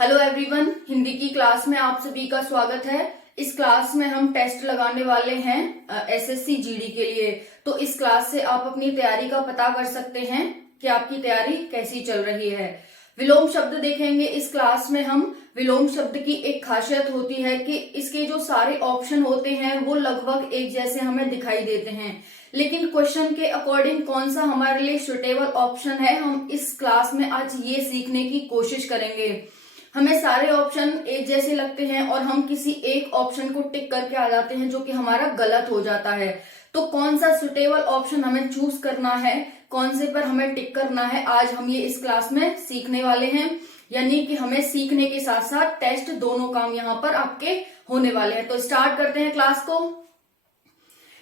Hello everyone, Hindi की class में आप सभी का स्वागत है। इस क्लास में हम टेस्ट लगाने वाले हैं एसएससी जीडी के लिए। तो इस क्लास से आप अपनी तैयारी का पता कर सकते हैं कि आपकी तैयारी कैसी चल रही है। विलोम शब्द देखेंगे इस क्लास में हम। विलोम शब्द की एक खासियत होती है कि इसके जो सारे ऑप्शन होते हैं वो लगभग एक जैसे हमें दिखाई देते हैं, लेकिन क्वेश्चन के अकॉर्डिंग कौन सा हमारे लिए सुटेबल ऑप्शन है, हम इस क्लास में आज ये सीखने की कोशिश करेंगे। हमें सारे ऑप्शन एक जैसे लगते हैं और हम किसी एक ऑप्शन को टिक करके आ जाते हैं जो कि हमारा गलत हो जाता है। तो कौन सा सुटेबल ऑप्शन हमें चूज करना है, कौन से पर हमें टिक करना है, आज हम ये इस क्लास में सीखने वाले हैं। यानी कि हमें सीखने के साथ साथ टेस्ट दोनों काम यहाँ पर आपके होने वाले हैं। तो स्टार्ट करते हैं क्लास को।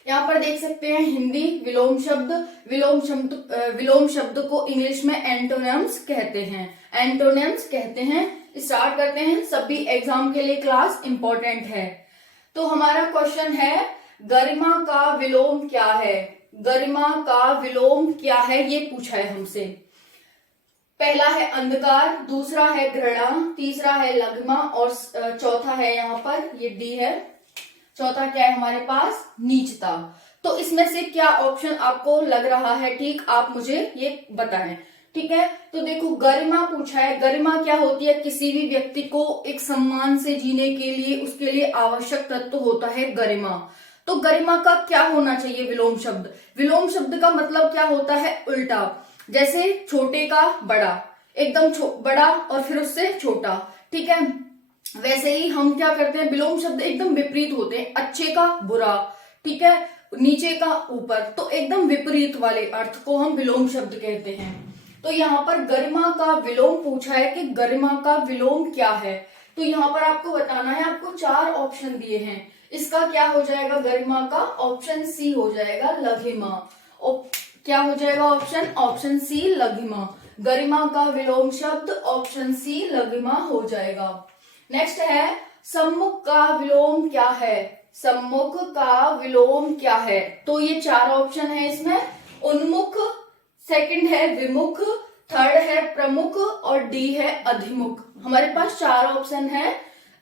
यहाँ पर देख सकते हैं हिंदी विलोम शब्द। विलोम शब्द को इंग्लिश में एंटोनिम्स कहते हैं। एंटोनिम्स कहते हैं। स्टार्ट करते हैं। सभी एग्जाम के लिए क्लास इंपॉर्टेंट है। तो हमारा क्वेश्चन है, गरिमा का विलोम क्या है? गरिमा का विलोम क्या है ये पूछा है हमसे। पहला है अंधकार, दूसरा है घृणा, तीसरा है लघिमा और चौथा है यहाँ पर ये डी है। चौथा क्या है हमारे पास? नीचता। तो इसमें से क्या ऑप्शन आपको लग रहा है ठीक, आप मुझे ये बताएं। ठीक है, तो देखो गरिमा पूछा है। गरिमा क्या होती है? किसी भी व्यक्ति को एक सम्मान से जीने के लिए उसके लिए आवश्यक तत्व होता है गरिमा। तो गरिमा का क्या होना चाहिए? विलोम शब्द। विलोम शब्द का मतलब क्या होता है? उल्टा। जैसे छोटे का बड़ा, एकदम बड़ा और फिर उससे छोटा। ठीक है, वैसे ही हम क्या करते हैं, विलोम शब्द एकदम विपरीत होते हैं। अच्छे का बुरा, ठीक है, नीचे का ऊपर, तो एकदम विपरीत वाले अर्थ को हम विलोम शब्द कहते हैं। तो यहाँ पर गरिमा का विलोम पूछा है कि गरिमा का विलोम क्या है। तो यहाँ पर आपको बताना है, आपको 4 ऑप्शन दिए हैं। इसका क्या हो जाएगा गरिमा का? ऑप्शन सी हो जाएगा लघिमा। क्या हो जाएगा ऑप्शन? Option C लघिमा। गरिमा का विलोम शब्द ऑप्शन सी लघिमा हो जाएगा। नेक्स्ट है, सम्मुख का विलोम क्या है? सम्मुख का विलोम क्या है? तो ये 4 ऑप्शन है इसमें। उन्मुख, सेकंड है विमुख, थर्ड है प्रमुख और डी है अधिमुख। हमारे पास 4 ऑप्शन है,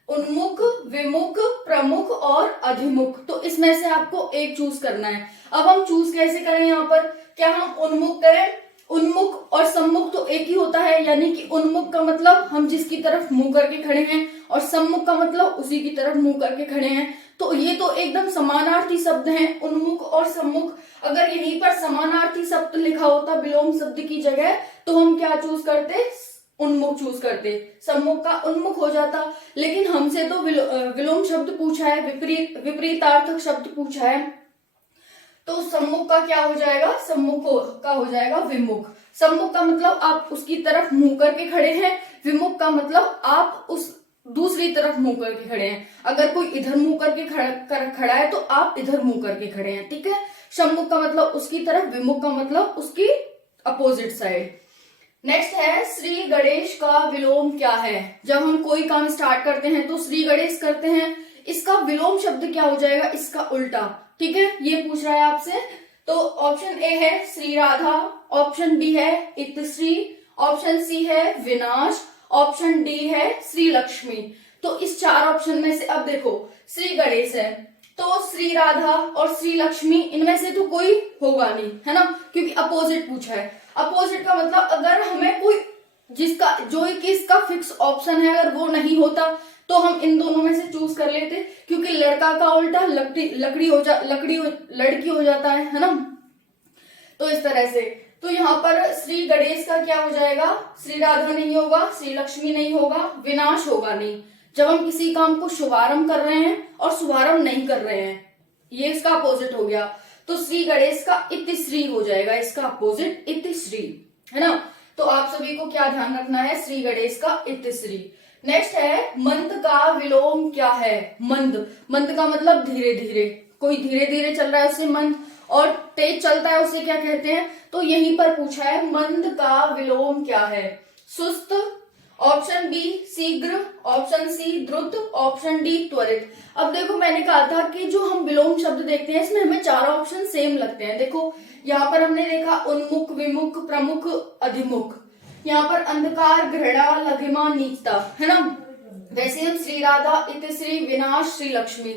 उन्मुख, विमुख, प्रमुख और अधिमुख। तो इसमें से आपको एक चूज करना है। अब हम चूज कैसे करें? यहाँ पर क्या हम उन्मुख करें? उन्मुख और सम्मुख तो एक ही होता है, यानी कि उन्मुख का मतलब हम जिसकी तरफ मुंह करके खड़े हैं और सम्मुख का मतलब उसी की तरफ मुंह करके खड़े हैं। तो ये तो एकदम समानार्थी शब्द हैं, उन्मुख और सम्मुख। अगर यहीं पर समानार्थी शब्द लिखा होता विलोम शब्द की जगह तो हम क्या चूज करते? उन्मुख चूज करते, सम्मुख का उन्मुख हो जाता। लेकिन हमसे तो विलोम शब्द पूछा है, विपरीतार्थक शब्द पूछा है, तो सम्मुख का क्या हो जाएगा? सम्मुख का हो जाएगा विमुख। सम्मुख का मतलब आप उसकी तरफ मुंह करके खड़े हैं, विमुख का मतलब आप उस दूसरी तरफ मुंह करके खड़े हैं। अगर कोई इधर मुंह करके खड़ा है तो आप इधर मुंह करके खड़े हैं। ठीक है, सम्मुख का मतलब उसकी तरफ, विमुख का मतलब उसकी अपोजिट साइड। नेक्स्ट है, श्री गणेश का विलोम क्या है? जब हम कोई काम स्टार्ट करते हैं तो श्री गणेश करते हैं, इसका विलोम शब्द क्या हो जाएगा? इसका उल्टा। ठीक है, ये पूछ रहा है आपसे। तो ऑप्शन ए है श्री राधा, ऑप्शन बी है इतश्री, ऑप्शन सी है विनाश, ऑप्शन डी है श्री लक्ष्मी। तो इस 4 ऑप्शन में से अब देखो, श्री गणेश है तो श्री राधा और श्री लक्ष्मी इनमें से तो कोई होगा नहीं, है ना, क्योंकि अपोजिट पूछा है। अपोजिट का मतलब अगर हमें कोई जिसका जो कि इसका फिक्स ऑप्शन है अगर वो नहीं होता तो हम इन दोनों में से चूज कर लेते, क्योंकि लड़का का उल्टा लड़की हो जाता है ना। तो इस तरह से तो यहाँ पर श्री गणेश का क्या हो जाएगा? श्री राधा नहीं होगा, श्री लक्ष्मी नहीं होगा, विनाश होगा नहीं। जब हम किसी काम को शुभारंभ कर रहे हैं और शुभारंभ नहीं कर रहे हैं, ये इसका अपोजिट हो गया। तो श्री गणेश का इतिश्री हो जाएगा, इसका अपोजिट इतिश्री, है ना। तो आप सभी को क्या ध्यान रखना है? श्री गणेश का इतिश्री। नेक्स्ट है, मंद का विलोम क्या है? मंद का मतलब धीरे धीरे, कोई धीरे धीरे चल रहा है उसे मंद, और तेज चलता है उसे क्या कहते हैं? तो यहीं पर पूछा है मंद का विलोम क्या है? सुस्त, ऑप्शन बी शीघ्र, ऑप्शन सी द्रुत, ऑप्शन डी त्वरित। अब देखो मैंने कहा था कि जो हम विलोम शब्द देखते हैं इसमें हमें 4 ऑप्शन सेम लगते हैं। देखो यहाँ पर हमने देखा उन्मुख, विमुख, प्रमुख, अधिमुख। यहाँ पर अंधकार, घृणा, लघिमा, नीचता, है ना। वैसे हम श्री राधा, इतिश्री, विनाश, श्री लक्ष्मी।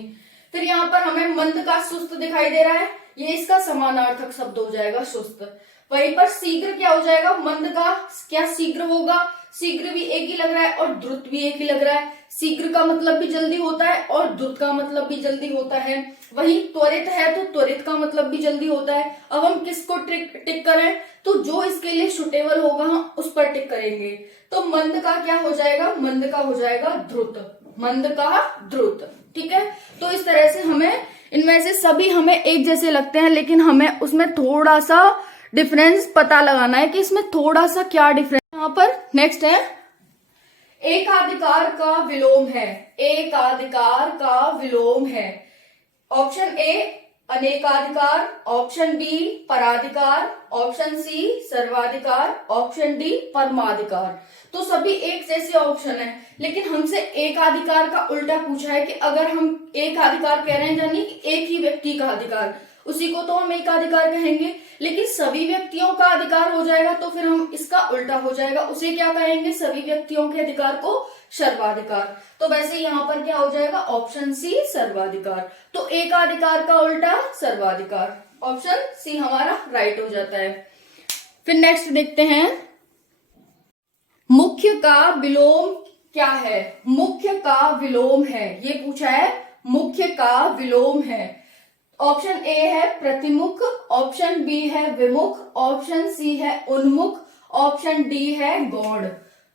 फिर यहाँ पर हमें मंद का सुस्त दिखाई दे रहा है, ये इसका समानार्थक शब्द हो जाएगा सुस्त। वहीं पर शीघ्र क्या हो जाएगा, मंद का क्या शीघ्र होगा, शीघ्र भी एक ही लग रहा है और द्रुत भी एक ही लग रहा है। शीघ्र का मतलब भी जल्दी होता है और द्रुत का मतलब भी जल्दी होता है। वही त्वरित है तो त्वरित का मतलब भी जल्दी होता है। अब हम किसको टिक करें, तो जो इसके लिए सुटेबल होगा हम उस पर टिक करेंगे। तो मंद का क्या हो जाएगा, मंद का हो जाएगा द्रुत, मंद का द्रुत। ठीक है, तो इस तरह से हमें इनमें से सभी हमें एक जैसे लगते हैं, लेकिन हमें उसमें थोड़ा सा डिफरेंस पता लगाना है कि इसमें थोड़ा सा क्या डिफरेंस। यहाँ पर नेक्स्ट है एकाधिकार का विलोम है, एकाधिकार का विलोम है। ऑप्शन ए अनेकाधिकार, ऑप्शन बी पराधिकार, ऑप्शन सी सर्वाधिकार, ऑप्शन डी परमाधिकार। तो सभी एक जैसे ऑप्शन है, लेकिन हमसे एकाधिकार का उल्टा पूछा है कि अगर हम एकाधिकार कह रहे हैं यानी एक ही व्यक्ति का अधिकार, उसी को तो हम एकाधिकार कहेंगे। लेकिन सभी व्यक्तियों का अधिकार हो जाएगा तो फिर हम इसका उल्टा हो जाएगा, उसे क्या कहेंगे, सभी व्यक्तियों के अधिकार को सर्वाधिकार। तो वैसे यहाँ पर क्या हो जाएगा, ऑप्शन सी सर्वाधिकार। तो एकाधिकार का उल्टा सर्वाधिकार, ऑप्शन सी हमारा राइट हो जाता है। फिर नेक्स्ट देखते हैं मुख्य का विलोम क्या है, मुख्य का विलोम है, ये पूछा है मुख्य का विलोम है। ऑप्शन ए है प्रतिमुख, ऑप्शन बी है विमुख, ऑप्शन सी है उन्मुख, ऑप्शन डी है गौड़,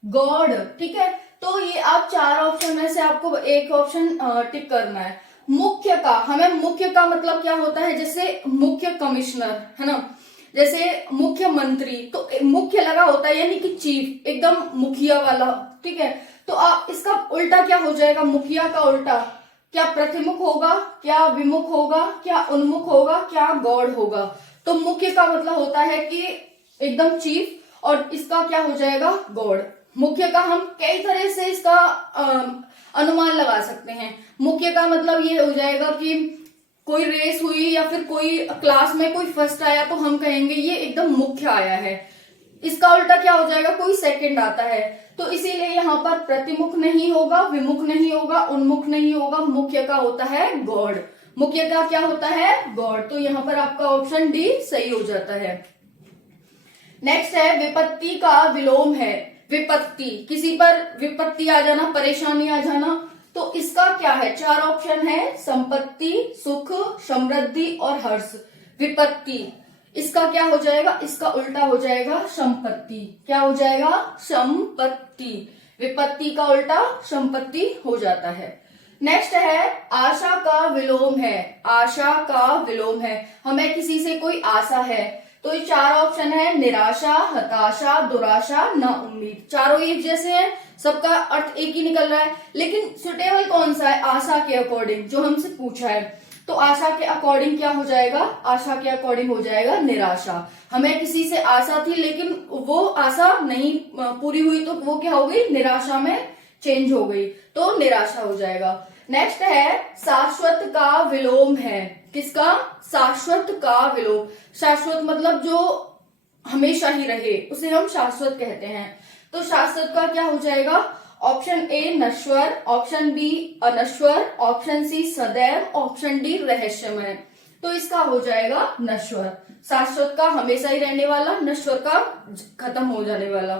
गौड़। ठीक है, तो ये आप चार ऑप्शन में से आपको एक ऑप्शन टिक करना है। मुख्य का, हमें मुख्य का मतलब क्या होता है, जैसे मुख्य कमिश्नर है ना, जैसे मुख्यमंत्री, तो मुख्य लगा होता है यानी कि चीफ, एकदम मुखिया वाला। ठीक है, तो आप इसका उल्टा क्या हो जाएगा, मुखिया का उल्टा क्या प्रतिमुख होगा, क्या विमुख होगा, क्या उन्मुख होगा, क्या गौड़ होगा। तो मुख्य का मतलब होता है कि एकदम चीफ, और इसका क्या हो जाएगा गौड़। मुख्य का हम कई तरह से इसका अनुमान लगा सकते हैं। मुख्य का मतलब ये हो जाएगा कि कोई रेस हुई या फिर कोई क्लास में कोई फर्स्ट आया तो हम कहेंगे ये एकदम मुख्य आया है। इसका उल्टा क्या हो जाएगा, कोई सेकंड आता है, तो इसीलिए यहाँ पर प्रतिमुख नहीं होगा, विमुख नहीं होगा, उन्मुख नहीं होगा, मुख्य का होता है गौड़। मुख्य का क्या होता है, गौड़। तो यहाँ पर आपका ऑप्शन डी सही हो जाता है। नेक्स्ट है विपत्ति का विलोम है। विपत्ति, किसी पर विपत्ति आ जाना, परेशानी आ जाना, तो इसका क्या है, चार ऑप्शन है, संपत्ति, सुख, समृद्धि और हर्ष। विपत्ति, इसका क्या हो जाएगा, इसका उल्टा हो जाएगा संपत्ति। क्या हो जाएगा, संपत्ति। विपत्ति का उल्टा संपत्ति हो जाता है। नेक्स्ट है आशा का विलोम है, आशा का विलोम है। हमें किसी से कोई आशा है, तो ये चार ऑप्शन है, निराशा, हताशा, दुराशा, ना उम्मीद। चारों एक जैसे हैं, सबका अर्थ एक ही निकल रहा है, लेकिन सुटेबल कौन सा है, आशा के अकॉर्डिंग जो हमसे पूछा है। तो आशा के अकॉर्डिंग क्या हो जाएगा, आशा के अकॉर्डिंग हो जाएगा निराशा। हमें किसी से आशा थी लेकिन वो आशा नहीं पूरी हुई, तो वो क्या हो गई, निराशा में चेंज हो गई, तो निराशा हो जाएगा। नेक्स्ट है शाश्वत का विलोम है। किसका, शाश्वत का विलोम। शाश्वत मतलब जो हमेशा ही रहे, उसे हम शाश्वत कहते हैं। तो शाश्वत का क्या हो जाएगा, ऑप्शन ए नश्वर, ऑप्शन बी अनश्वर, ऑप्शन सी सदैव, ऑप्शन डी रहस्यमय। तो इसका हो जाएगा नश्वर। शाश्वत का हमेशा ही रहने वाला, नश्वर का खत्म हो जाने वाला,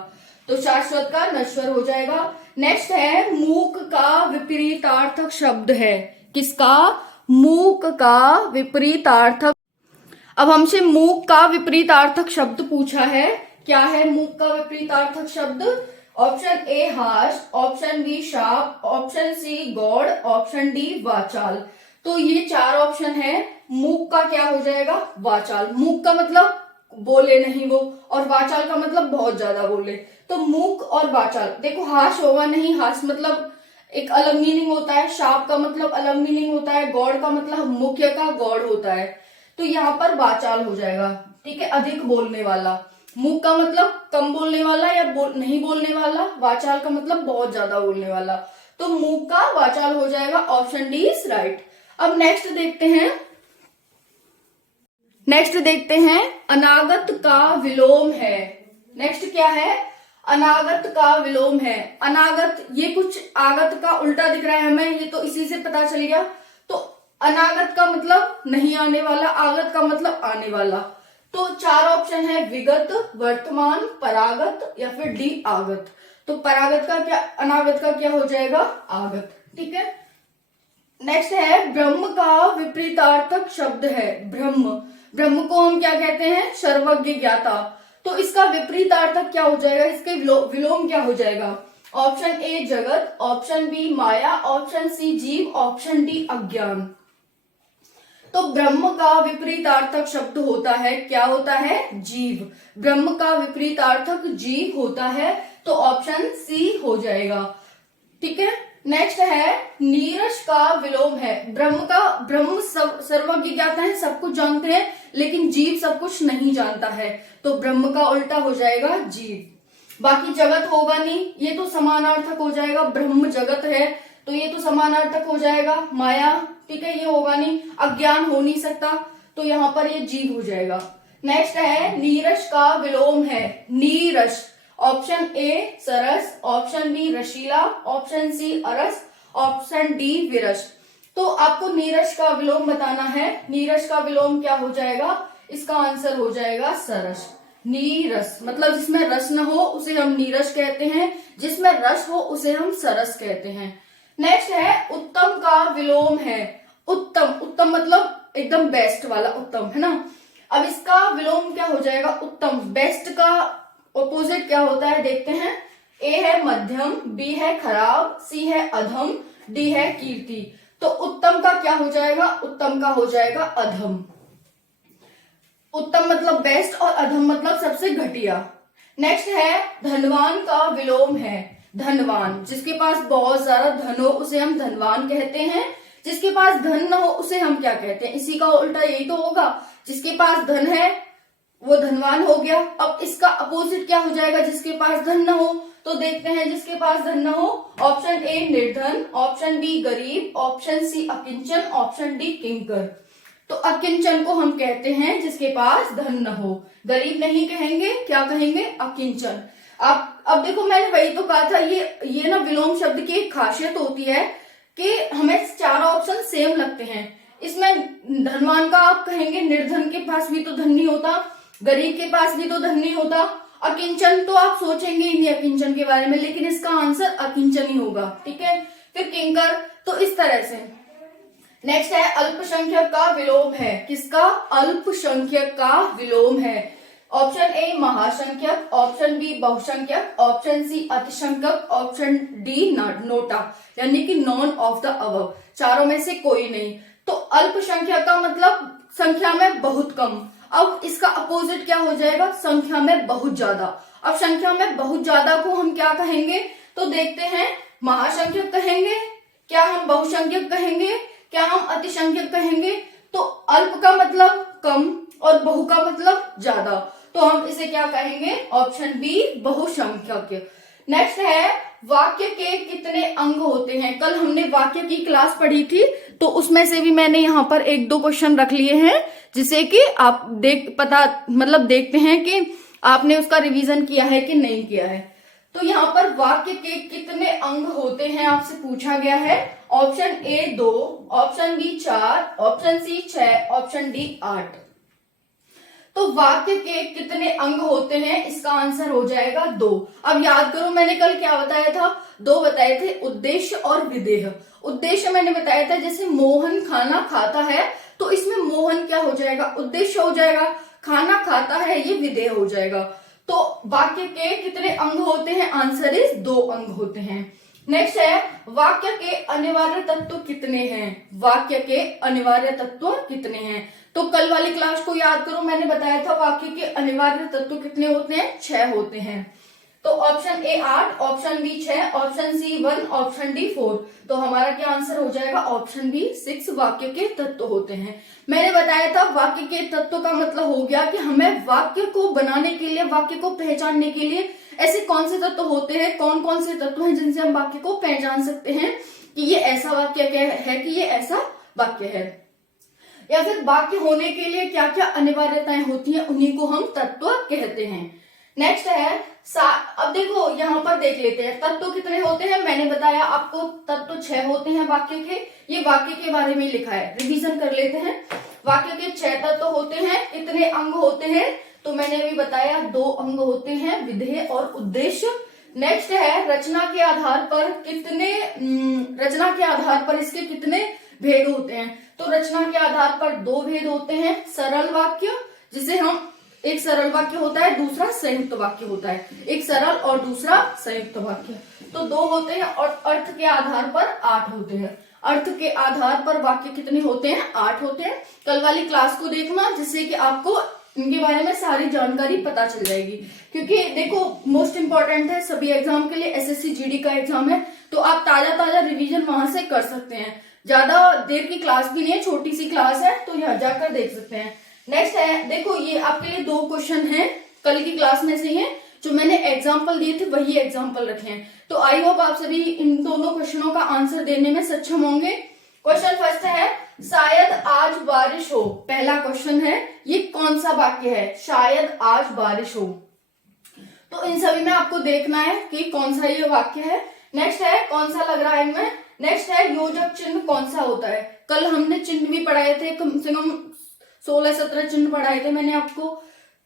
तो शाश्वत का नश्वर हो जाएगा। नेक्स्ट है मूक का विपरीतार्थक शब्द है। किसका, मूक का विपरीतार्थक। अब हमसे मूक का विपरीतार्थक शब्द पूछा है, क्या है मूक का विपरीतार्थक शब्द। ऑप्शन ए हास, ऑप्शन बी शाप, ऑप्शन सी गौड़, ऑप्शन डी वाचाल। तो ये चार ऑप्शन है। मूक का क्या हो जाएगा, वाचाल। मूक का मतलब बोले नहीं वो, और वाचाल का मतलब बहुत ज्यादा बोले। तो मूक और वाचाल, देखो हास होगा नहीं, हास मतलब एक अलग मीनिंग होता है, शाप का मतलब अलग मीनिंग होता है, गौड़ का मतलब मुख्य का गौड़ होता है। तो यहाँ पर वाचाल हो जाएगा। ठीक है, अधिक बोलने वाला। मूक का मतलब कम बोलने वाला या नहीं बोलने वाला, वाचाल का मतलब बहुत ज्यादा बोलने वाला। तो मूक का वाचाल हो जाएगा, ऑप्शन डी इज राइट। अब नेक्स्ट देखते हैं अनागत का विलोम है। नेक्स्ट क्या है, अनागत का विलोम है। अनागत, ये कुछ आगत का उल्टा दिख रहा है हमें, ये तो इसी से पता चल गया। तो अनागत का मतलब नहीं आने वाला, आगत का मतलब आने वाला। तो चार ऑप्शन है, विगत, वर्तमान, परागत या फिर डी आगत। तो परागत का क्या, अनागत का क्या हो जाएगा, आगत। ठीक है। नेक्स्ट है, ब्रह्म का विपरीतार्थक शब्द है ब्रह्म। ब्रह्म को हम क्या कहते हैं, सर्वज्ञ ज्ञाता। तो इसका विपरीतार्थक क्या हो जाएगा, इसके विलोम क्या हो जाएगा। ऑप्शन ए जगत, ऑप्शन बी माया, ऑप्शन सी जीव, ऑप्शन डी अज्ञान। तो ब्रह्म का विपरीतार्थक शब्द होता है, क्या होता है, जीव। ब्रह्म का विपरीतार्थक जीव होता है, तो ऑप्शन सी हो जाएगा। ठीक है। नेक्स्ट है, नीरस का विलोम है। ब्रह्म सर्वज्ञ ज्ञाता है, सब कुछ जानते हैं, लेकिन जीव सब कुछ नहीं जानता है। तो ब्रह्म का उल्टा हो जाएगा जीव। बाकी जगत होगा नहीं, ये तो समानार्थक हो जाएगा। ब्रह्म जगत है तो ये तो समानार्थक हो जाएगा। माया, ठीक है, ये होगा नहीं। अज्ञान हो नहीं सकता, तो यहां पर ये जीव हो जाएगा। नेक्स्ट है, नीरस का विलोम है नीरस। ऑप्शन ए सरस, ऑप्शन बी रशीला, ऑप्शन सी अरस, ऑप्शन डी विरस। तो आपको नीरस का विलोम बताना है। नीरस का विलोम क्या हो जाएगा, इसका आंसर हो जाएगा सरस। नीरस मतलब जिसमें रस न हो उसे हम नीरस कहते हैं, जिसमें रस हो उसे हम सरस कहते हैं। नेक्स्ट है, उत्तम का विलोम है उत्तम। उत्तम मतलब एकदम बेस्ट वाला उत्तम, है ना। अब इसका विलोम क्या हो जाएगा, उत्तम। बेस्ट का ऑपोजिट क्या होता है, देखते हैं। ए है मध्यम, बी है खराब, सी है अधम, डी है कीर्ति। तो उत्तम का क्या हो जाएगा, उत्तम का हो जाएगा अधम। उत्तम मतलब बेस्ट और अधम मतलब सबसे घटिया। नेक्स्ट है, धनवान का विलोम है धनवान। जिसके पास बहुत ज्यादा धन हो उसे हम धनवान कहते हैं, जिसके पास धन न हो उसे हम क्या कहते हैं, इसी का उल्टा यही तो होगा। जिसके पास धन है वो धनवान हो गया। अब इसका अपोजिट क्या हो जाएगा, जिसके पास धन न हो। तो देखते हैं, जिसके पास धन न हो, ऑप्शन ए निर्धन, ऑप्शन बी गरीब, ऑप्शन सी अकिंचन, ऑप्शन डी किंकर। तो अकिंचन को हम कहते हैं जिसके पास धन न हो। गरीब नहीं कहेंगे, क्या कहेंगे, अकिंचन। अब देखो, मैंने वही तो कहा था, ये ना विलोम शब्द की एक खासियत होती है कि हमें चारों ऑप्शन सेम लगते हैं। इसमें धनवान का आप कहेंगे, निर्धन के पास भी तो धन नहीं होता, गरीब के पास भी तो धन नहीं होता। अकिंचन तो आप सोचेंगे ही नहीं अकिंचन के बारे में, लेकिन इसका आंसर अकिंचन ही होगा। ठीक है। फिर किंकर, तो इस तरह से। नेक्स्ट है, अल्पसंख्यक का विलोम है। किसका, अल्पसंख्यक का विलोम है। ऑप्शन ए महासंख्यक, ऑप्शन बी बहुसंख्यक, ऑप्शन सी अतिसंख्यक, ऑप्शन डी नोटा, यानी कि नॉन ऑफ द अबव। चारों में से कोई नहीं। तो अल्पसंख्यक का मतलब संख्या में बहुत कम। अब इसका अपोजिट क्या हो जाएगा, संख्या में बहुत ज्यादा। अब संख्या में बहुत ज्यादा को हम क्या कहेंगे, तो देखते हैं, महासंख्यक कहेंगे, क्या हम बहुसंख्यक कहेंगे, क्या हम अतिसंख्यक कहेंगे। तो अल्प का मतलब कम और बहु का मतलब ज्यादा, तो हम इसे क्या कहेंगे, ऑप्शन बी बहुसंख्यक। नेक्स्ट है, वाक्य के कितने अंग होते हैं। कल हमने वाक्य की क्लास पढ़ी थी, तो उसमें से भी मैंने यहाँ पर एक दो क्वेश्चन रख लिए हैं, जिसे कि आप देखते हैं कि आपने उसका रिवीजन किया है कि नहीं किया है। तो यहाँ पर वाक्य के कितने अंग होते हैं आपसे पूछा गया है। Option A 2, option B 4, option C 6, option D 8। तो वाक्य के कितने अंग होते हैं, इसका आंसर हो जाएगा 2। अब याद करो, मैंने कल क्या बताया था, 2 बताए थे, उद्देश्य और विधेय। उद्देश्य मैंने बताया था, जैसे मोहन खाना खाता है, तो इसमें मोहन क्या हो जाएगा, उद्देश्य हो जाएगा। खाना खाता है, ये विधेय हो जाएगा। तो वाक्य के कितने अंग होते हैं, आंसर इज 2 अंग होते हैं। नेक्स्ट है, वाक्य के अनिवार्य तत्व कितने हैं। वाक्य के अनिवार्य तत्व कितने हैं, तो कल वाली क्लास को याद करो, मैंने बताया था वाक्य के अनिवार्य तत्व कितने होते हैं, 6 होते हैं। तो option A 8, option B 6, option C 1, option D 4। तो हमारा क्या आंसर हो जाएगा, ऑप्शन बी 6 वाक्य के तत्व होते हैं। मैंने बताया था वाक्य के तत्व का मतलब हो गया कि हमें वाक्य को बनाने के लिए, वाक्य को पहचानने के लिए ऐसे कौन से तत्व होते हैं, कौन कौन से तत्व हैं जिनसे हम वाक्य को पहचान सकते हैं कि ये ऐसा वाक्य है, कि ये ऐसा वाक्य है। या फिर वाक्य होने के लिए क्या क्या अनिवार्यताएं होती हैं, उन्हीं को हम तत्व कहते हैं। नेक्स्ट है अब देखो यहाँ पर देख लेते हैं तत्व कितने होते हैं। मैंने बताया आपको तत्व 6 होते हैं वाक्य के। ये वाक्य के बारे में लिखा है, रिवीजन कर लेते हैं। वाक्य के 6 तत्व होते हैं। कितने अंग होते हैं तो मैंने अभी बताया 2 अंग होते हैं, विधेय और उद्देश्य। नेक्स्ट है रचना के आधार पर इसके कितने भेद होते हैं। तो रचना के आधार पर 2 भेद होते हैं। सरल वाक्य, जिसे हम एक सरल वाक्य होता है, दूसरा संयुक्त वाक्य होता है। एक सरल और दूसरा संयुक्त वाक्य, तो 2 होते हैं। और अर्थ के आधार पर 8 होते हैं। अर्थ के आधार पर वाक्य कितने होते हैं, 8 होते हैं। कल वाली क्लास को देखना जिससे कि आपको इनके बारे में सारी जानकारी पता चल जाएगी। क्योंकि देखो मोस्ट इंपॉर्टेंट है सभी एग्जाम के लिए, एसएससी जीडी का एग्जाम है, तो आप ताजा रिवीजन वहां से कर सकते हैं। ज्यादा देर की क्लास भी नहीं है, छोटी सी क्लास है, तो यहाँ जाकर देख सकते हैं। नेक्स्ट है देखो, ये आपके लिए 2 क्वेश्चन हैं कल की क्लास में से हैं, जो मैंने एग्जाम्पल दिए थे वही एग्जाम्पल रखे हैं। तो आई होप आप सभी इन दोनों क्वेश्चनों का आंसर देने में सक्षम होंगे। क्वेश्चन फर्स्ट है, शायद आज बारिश हो। पहला क्वेश्चन है, ये कौन सा वाक्य है, शायद आज बारिश हो। तो इन सभी में आपको देखना है कि कौन सा ये वाक्य है। नेक्स्ट है, कौन सा लग रहा है इनमें। नेक्स्ट है, योजक चिन्ह कौन सा होता है। कल हमने चिन्ह भी पढ़ाए थे, कम से कम 16-17 चिन्ह पढ़ाए थे मैंने आपको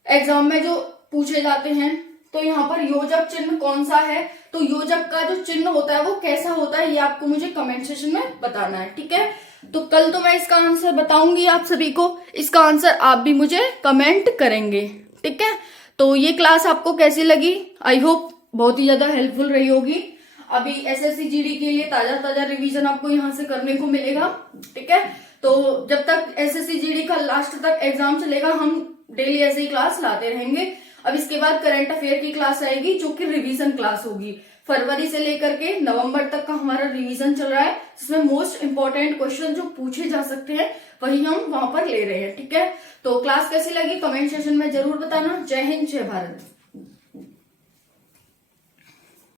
एग्जाम में जो पूछे जाते हैं। तो यहाँ पर योजक चिन्ह कौन सा है, तो योजक का जो चिन्ह होता है वो कैसा होता है, ये आपको मुझे कमेंट सेक्शन में बताना है, ठीक है। तो कल तो मैं इसका आंसर बताऊंगी आप सभी को, इसका आंसर आप भी मुझे कमेंट करेंगे, ठीक है। तो ये क्लास आपको कैसी लगी, आई होप बहुत ही ज्यादा हेल्पफुल रही होगी। अभी एसएससी जीडी के लिए ताजा रिवीजन आपको यहाँ से करने को मिलेगा, ठीक है। तो जब तक एसएससी जीडी का लास्ट तक एग्जाम चलेगा, हम डेली ऐसे ही क्लास लाते रहेंगे। अब इसके बाद करंट अफेयर की क्लास आएगी, जो कि रिवीजन क्लास होगी। फरवरी से लेकर के नवंबर तक का हमारा रिवीजन चल रहा है, जिसमें मोस्ट इंपॉर्टेंट क्वेश्चन जो पूछे जा सकते हैं वही हम वहां पर ले रहे हैं, ठीक है। तो क्लास कैसी लगी कमेंट सेक्शन में जरूर बताना। जय हिंद, जय भारत।